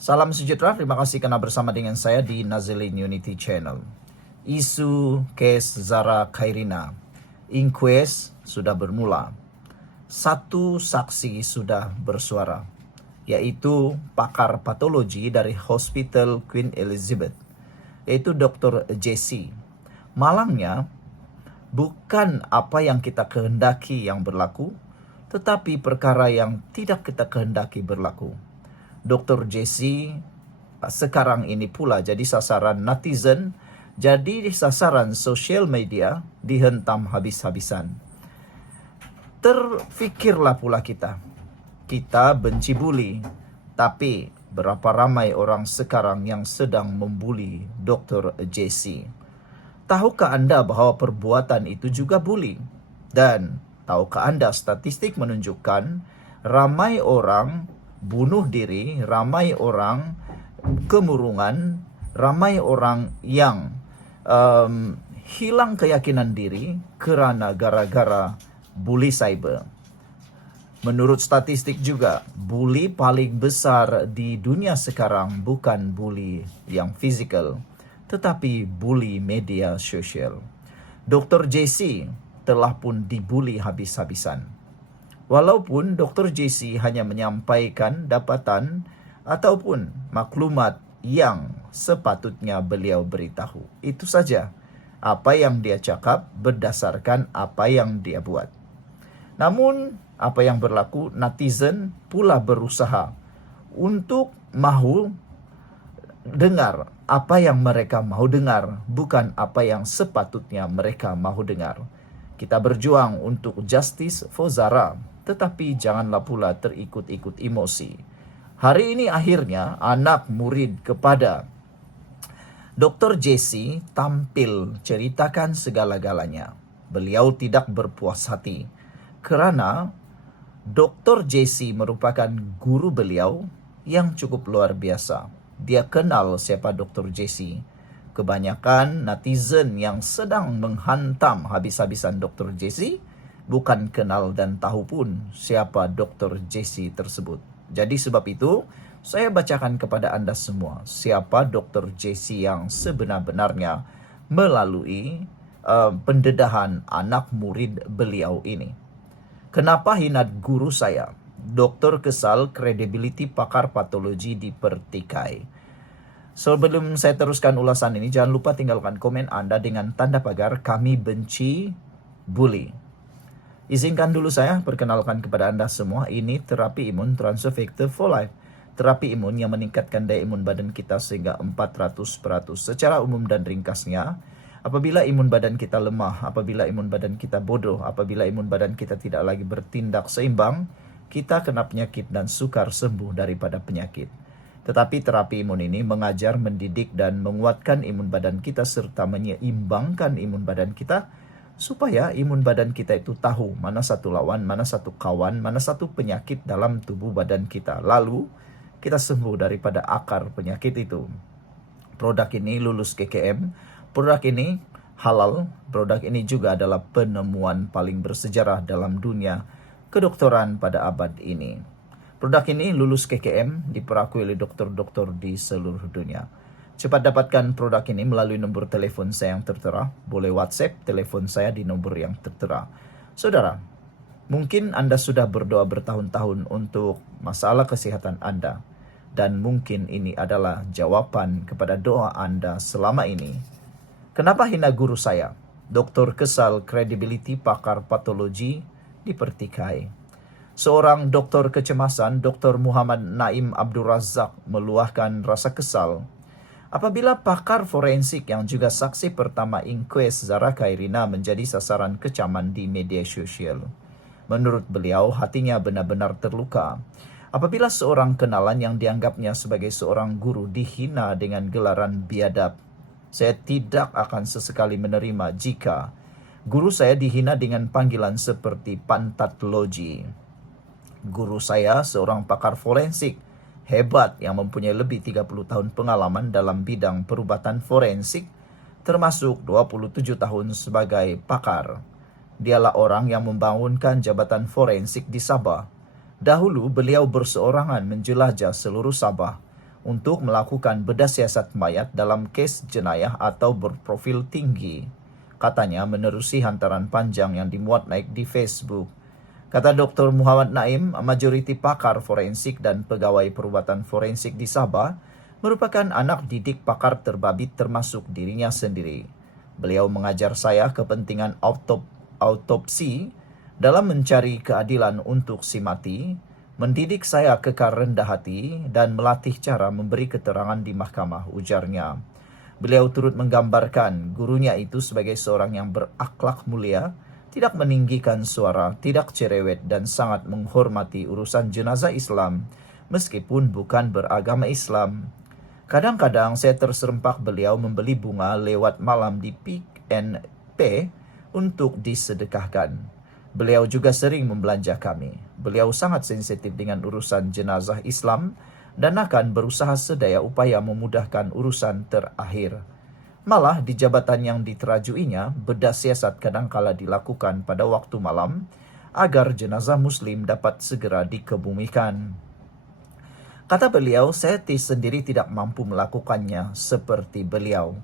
Salam sejahtera, terima kasih karena bersama dengan saya di Nazilin Unity Channel. Isu kes Zara Khairina, inquest sudah bermula. Satu saksi sudah bersuara, yaitu pakar patologi dari Hospital Queen Elizabeth, yaitu Dr. JC. Malangnya, bukan apa yang kita kehendaki yang berlaku, tetapi perkara yang tidak kita kehendaki berlaku. Dr. JC sekarang ini pula jadi sasaran netizen, jadi sasaran sosial media, dihentam habis-habisan. Terfikirlah pula kita benci bully, tapi berapa ramai orang sekarang yang sedang membuli Dr. JC. Tahukah Anda bahwa perbuatan itu juga bully? Dan tahukah Anda statistik menunjukkan ramai orang bunuh diri, ramai orang kemurungan, ramai orang yang hilang keyakinan diri kerana gara-gara bully cyber. Menurut statistik juga, bully paling besar di dunia sekarang bukan bully yang fizikal, tetapi bully media sosial. Dr. JC telah pun dibuli habis-habisan. Walaupun Dr. JC hanya menyampaikan dapatan ataupun maklumat yang sepatutnya beliau beritahu. Itu saja. Apa yang dia cakap berdasarkan apa yang dia buat. Namun, apa yang berlaku, netizen pula berusaha untuk mahu dengar apa yang mereka mahu dengar, bukan apa yang sepatutnya mereka mahu dengar. Kita berjuang untuk justice for Zara, tetapi janganlah pula terikut-ikut emosi. Hari ini akhirnya anak murid kepada Dr. JC tampil ceritakan segala-galanya. Beliau tidak berpuas hati kerana Dr. JC merupakan guru beliau yang cukup luar biasa. Dia kenal siapa Dr. JC. Kebanyakan netizen yang sedang menghantam habis-habisan Dr. JC bukan kenal dan tahu pun siapa Dr. JC tersebut. Jadi sebab itu, saya bacakan kepada Anda semua siapa Dr. JC yang sebenar-benarnya melalui pendedahan anak murid beliau ini. Kenapa hina guru saya? Doktor kesal, kredibiliti pakar patologi dipertikai. Sebelum saya teruskan ulasan ini, jangan lupa tinggalkan komen Anda dengan tanda pagar kami benci bully. Izinkan dulu saya perkenalkan kepada Anda semua, ini terapi imun Transfer Factor for Life. Terapi imun yang meningkatkan daya imun badan kita sehingga 400%. Secara umum dan ringkasnya, apabila imun badan kita lemah, apabila imun badan kita bodoh, apabila imun badan kita tidak lagi bertindak seimbang, kita kena penyakit dan sukar sembuh daripada penyakit. Tetapi terapi imun ini mengajar, mendidik dan menguatkan imun badan kita serta menyeimbangkan imun badan kita supaya imun badan kita itu tahu mana satu lawan, mana satu kawan, mana satu penyakit dalam tubuh badan kita. Lalu kita sembuh daripada akar penyakit itu. Produk ini lulus KKM, produk ini halal, produk ini juga adalah penemuan paling bersejarah dalam dunia kedokteran pada abad ini. Produk ini lulus KKM, diperakui oleh dokter-dokter di seluruh dunia. Cepat dapatkan produk ini melalui nombor telefon saya yang tertera. Boleh WhatsApp telefon saya di nombor yang tertera. Saudara, mungkin Anda sudah berdoa bertahun-tahun untuk masalah kesehatan Anda. Dan mungkin ini adalah jawaban kepada doa Anda selama ini. Kenapa hina guru saya? Doktor kesal, kredibiliti pakar patologi dipertikai. Seorang doktor kecemasan, Dr. Muhammad Naim Abdul Razak, meluahkan rasa kesal apabila pakar forensik yang juga saksi pertama inquest Zara Khairina menjadi sasaran kecaman di media sosial. Menurut beliau, hatinya benar-benar terluka apabila seorang kenalan yang dianggapnya sebagai seorang guru dihina dengan gelaran biadab. Saya tidak akan sesekali menerima jika guru saya dihina dengan panggilan seperti pantat loji. Guru saya seorang pakar forensik hebat yang mempunyai lebih 30 tahun pengalaman dalam bidang perubatan forensik, termasuk 27 tahun sebagai pakar. Dialah orang yang membangunkan jabatan forensik di Sabah. Dahulu beliau berseorangan menjelajah seluruh Sabah untuk melakukan bedah siasat mayat dalam kes jenayah atau berprofil tinggi. Katanya menerusi hantaran panjang yang dimuat naik di Facebook. Kata Dr. Muhammad Naim, majoriti pakar forensik dan pegawai perubatan forensik di Sabah merupakan anak didik pakar terbabit termasuk dirinya sendiri. Beliau mengajar saya kepentingan autopsi dalam mencari keadilan untuk si mati, mendidik saya kekal rendah hati, dan melatih cara memberi keterangan di mahkamah, ujarnya. Beliau turut menggambarkan gurunya itu sebagai seorang yang berakhlak mulia, tidak meninggikan suara, tidak cerewet, dan sangat menghormati urusan jenazah Islam, meskipun bukan beragama Islam. Kadang-kadang saya terserempak beliau membeli bunga lewat malam di Pick and Pay untuk disedekahkan. Beliau juga sering membelanja kami. Beliau sangat sensitif dengan urusan jenazah Islam dan akan berusaha sedaya upaya memudahkan urusan terakhir. Malah di jabatan yang diterajuinya, bedah siasat kadangkala dilakukan pada waktu malam agar jenazah Muslim dapat segera dikebumikan. Kata beliau, saya sendiri tidak mampu melakukannya seperti beliau.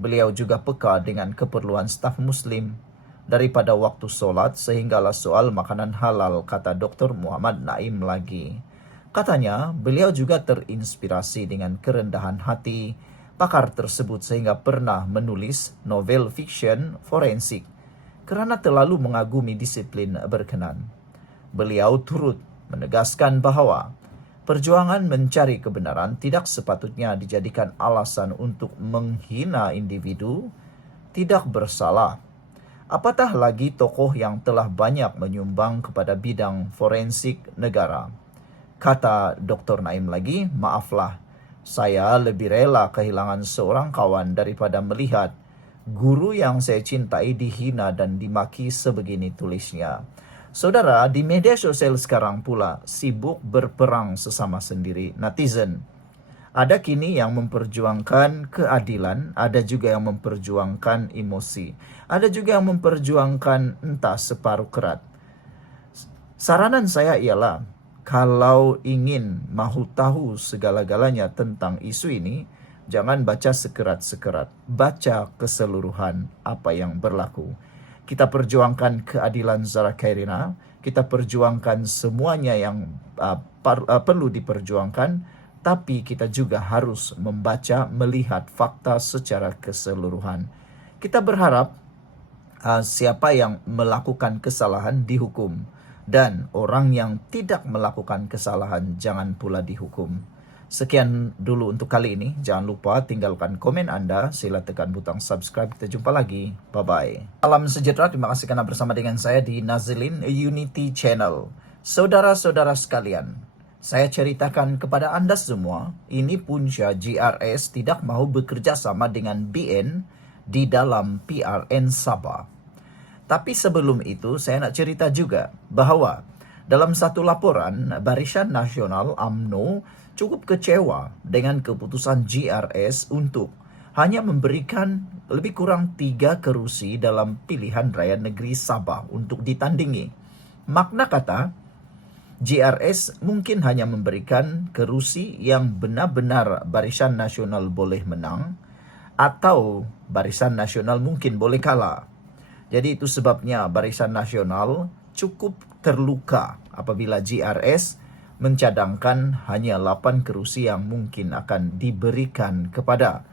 Beliau juga peka dengan keperluan staf Muslim. Daripada waktu solat sehinggalah soal makanan halal, kata Dr. Muhammad Naim lagi. Katanya, beliau juga terinspirasi dengan kerendahan hati pakar tersebut sehingga pernah menulis novel fiction forensik kerana terlalu mengagumi disiplin berkenan. Beliau turut menegaskan bahawa perjuangan mencari kebenaran tidak sepatutnya dijadikan alasan untuk menghina individu tidak bersalah. Apatah lagi tokoh yang telah banyak menyumbang kepada bidang forensik negara. Kata Dr. Naim lagi, maaflah, saya lebih rela kehilangan seorang kawan daripada melihat guru yang saya cintai dihina dan dimaki, sebegini tulisnya. Saudara, di media sosial sekarang pula sibuk berperang sesama sendiri, netizen. Ada kini yang memperjuangkan keadilan, ada juga yang memperjuangkan emosi, ada juga yang memperjuangkan entah separuh kerat. Saranan saya ialah, kalau ingin mahu tahu segala-galanya tentang isu ini, jangan baca sekerat-sekerat, baca keseluruhan apa yang berlaku. Kita perjuangkan keadilan Zahra Khairina, kita perjuangkan semuanya yang perlu diperjuangkan, tapi kita juga harus membaca, melihat fakta secara keseluruhan. Kita berharap siapa yang melakukan kesalahan dihukum, dan orang yang tidak melakukan kesalahan jangan pula dihukum. Sekian dulu untuk kali ini. Jangan lupa tinggalkan komen Anda. Sila tekan butang subscribe. Kita jumpa lagi. Bye-bye. Salam sejahtera. Terima kasih karena bersama dengan saya di Nazilin Unity Channel. Saudara-saudara sekalian, saya ceritakan kepada Anda semua, ini punca GRS tidak mahu bekerja sama dengan BN di dalam PRN Sabah. Tapi sebelum itu, saya nak cerita juga bahawa dalam satu laporan, Barisan Nasional UMNO cukup kecewa dengan keputusan GRS untuk hanya memberikan lebih kurang 3 kerusi dalam pilihan raya negeri Sabah untuk ditandingi. Makna kata, GRS mungkin hanya memberikan kerusi yang benar-benar Barisan Nasional boleh menang, atau Barisan Nasional mungkin boleh kalah. Jadi itu sebabnya Barisan Nasional cukup terluka apabila GRS mencadangkan hanya 8 kerusi yang mungkin akan diberikan kepada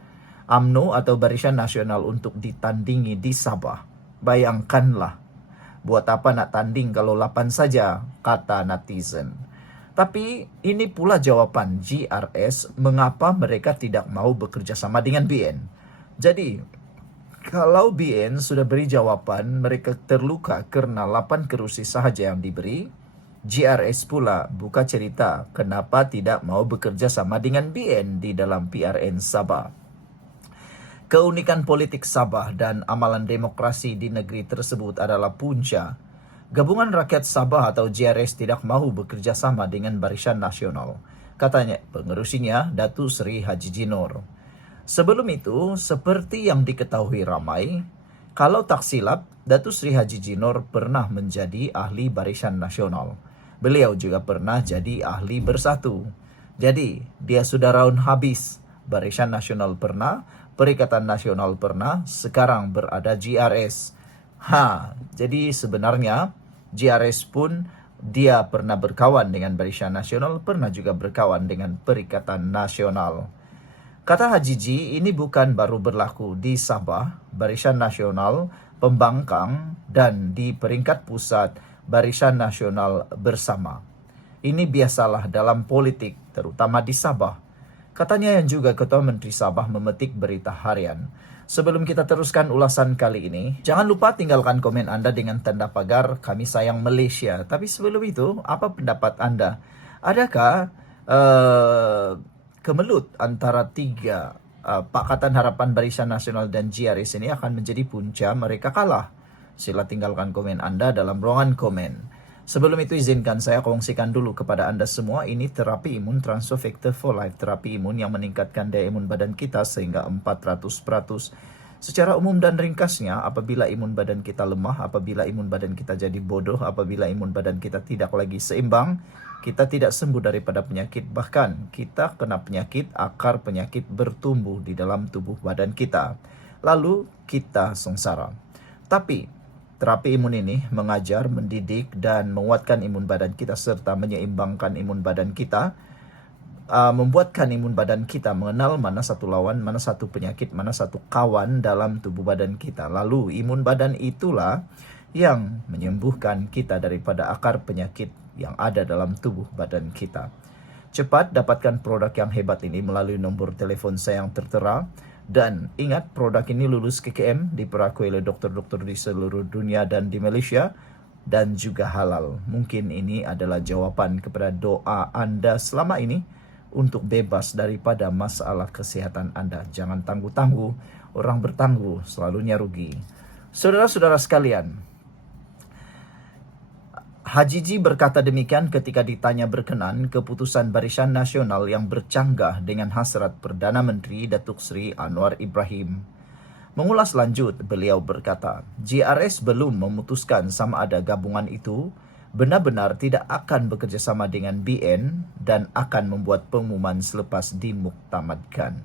UMNO atau Barisan Nasional untuk ditandingi di Sabah. Bayangkanlah, buat apa nak tanding kalau 8 saja, kata netizen. Tapi ini pula jawapan GRS mengapa mereka tidak mau bekerja sama dengan BN. Jadi, kalau BN sudah beri jawapan mereka terluka kerana 8 kerusi sahaja yang diberi, GRS pula buka cerita kenapa tidak mau bekerja sama dengan BN di dalam PRN Sabah. Keunikan politik Sabah dan amalan demokrasi di negeri tersebut adalah punca. Gabungan Rakyat Sabah atau GRS tidak mahu bekerja sama dengan Barisan Nasional. Katanya pengerusinya Datuk Seri Haji Jinor. Sebelum itu, seperti yang diketahui ramai, kalau tak silap, Datuk Seri Haji Jinor pernah menjadi ahli Barisan Nasional. Beliau juga pernah jadi ahli Bersatu. Jadi, dia sudah round habis. Barisan Nasional pernah, Perikatan Nasional pernah, sekarang berada GRS. Jadi sebenarnya GRS pun dia pernah berkawan dengan Barisan Nasional, pernah juga berkawan dengan Perikatan Nasional. Kata Haji Ji, ini bukan baru berlaku di Sabah, Barisan Nasional, Pembangkang, dan di peringkat pusat Barisan Nasional bersama. Ini biasalah dalam politik, terutama di Sabah. Katanya yang juga Ketua Menteri Sabah memetik berita harian. Sebelum kita teruskan ulasan kali ini, jangan lupa tinggalkan komen Anda dengan tanda pagar Kami Sayang Malaysia. Tapi sebelum itu, apa pendapat Anda? Adakah kemelut antara tiga Pakatan Harapan Barisan Nasional dan GRS ini akan menjadi punca mereka kalah? Sila tinggalkan komen Anda dalam ruangan komen. Sebelum itu izinkan saya kongsikan dulu kepada Anda semua, ini terapi imun Transofector for Life, terapi imun yang meningkatkan daya imun badan kita sehingga 400%. Secara umum dan ringkasnya, apabila imun badan kita lemah, apabila imun badan kita jadi bodoh, apabila imun badan kita tidak lagi seimbang, kita tidak sembuh daripada penyakit, bahkan kita kena penyakit, akar penyakit bertumbuh di dalam tubuh badan kita. Lalu kita sengsara. Tapi terapi imun ini mengajar, mendidik, dan menguatkan imun badan kita serta menyeimbangkan imun badan kita, membuatkan imun badan kita mengenal mana satu lawan, mana satu penyakit, mana satu kawan dalam tubuh badan kita. Lalu imun badan itulah yang menyembuhkan kita daripada akar penyakit yang ada dalam tubuh badan kita. Cepat dapatkan produk yang hebat ini melalui nombor telefon saya yang tertera. Dan ingat, produk ini lulus KKM, diperakui oleh dokter-dokter di seluruh dunia dan di Malaysia, dan juga halal. Mungkin ini adalah jawaban kepada doa Anda selama ini untuk bebas daripada masalah kesehatan Anda. Jangan tangguh-tangguh, orang bertangguh selalunya rugi. Saudara-saudara sekalian, Haji Ji berkata demikian ketika ditanya berkenan keputusan Barisan Nasional yang bercanggah dengan hasrat Perdana Menteri Datuk Seri Anwar Ibrahim. Mengulas lanjut, beliau berkata, GRS belum memutuskan sama ada gabungan itu benar-benar tidak akan bekerjasama dengan BN dan akan membuat pengumuman selepas dimuktamadkan.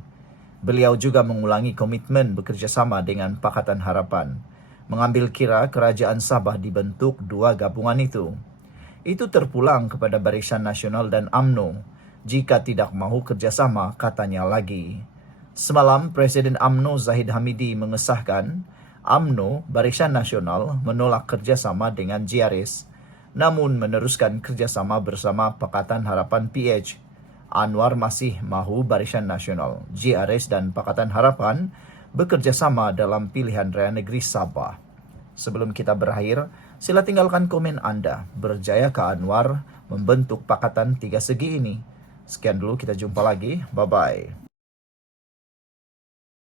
Beliau juga mengulangi komitmen bekerjasama dengan Pakatan Harapan, mengambil kira kerajaan Sabah dibentuk dua gabungan itu. Itu terpulang kepada Barisan Nasional dan UMNO. Jika tidak mahu kerjasama, katanya lagi. Semalam, Presiden UMNO Zahid Hamidi mengesahkan UMNO, Barisan Nasional, menolak kerjasama dengan GRS, namun meneruskan kerjasama bersama Pakatan Harapan PH. Anwar masih mahu Barisan Nasional, GRS dan Pakatan Harapan bekerjasama dalam pilihan raya negeri Sabah. Sebelum kita berakhir, sila tinggalkan komen Anda. Berjaya ke Anwar membentuk pakatan tiga segi ini. Sekian dulu, kita jumpa lagi. Bye-bye.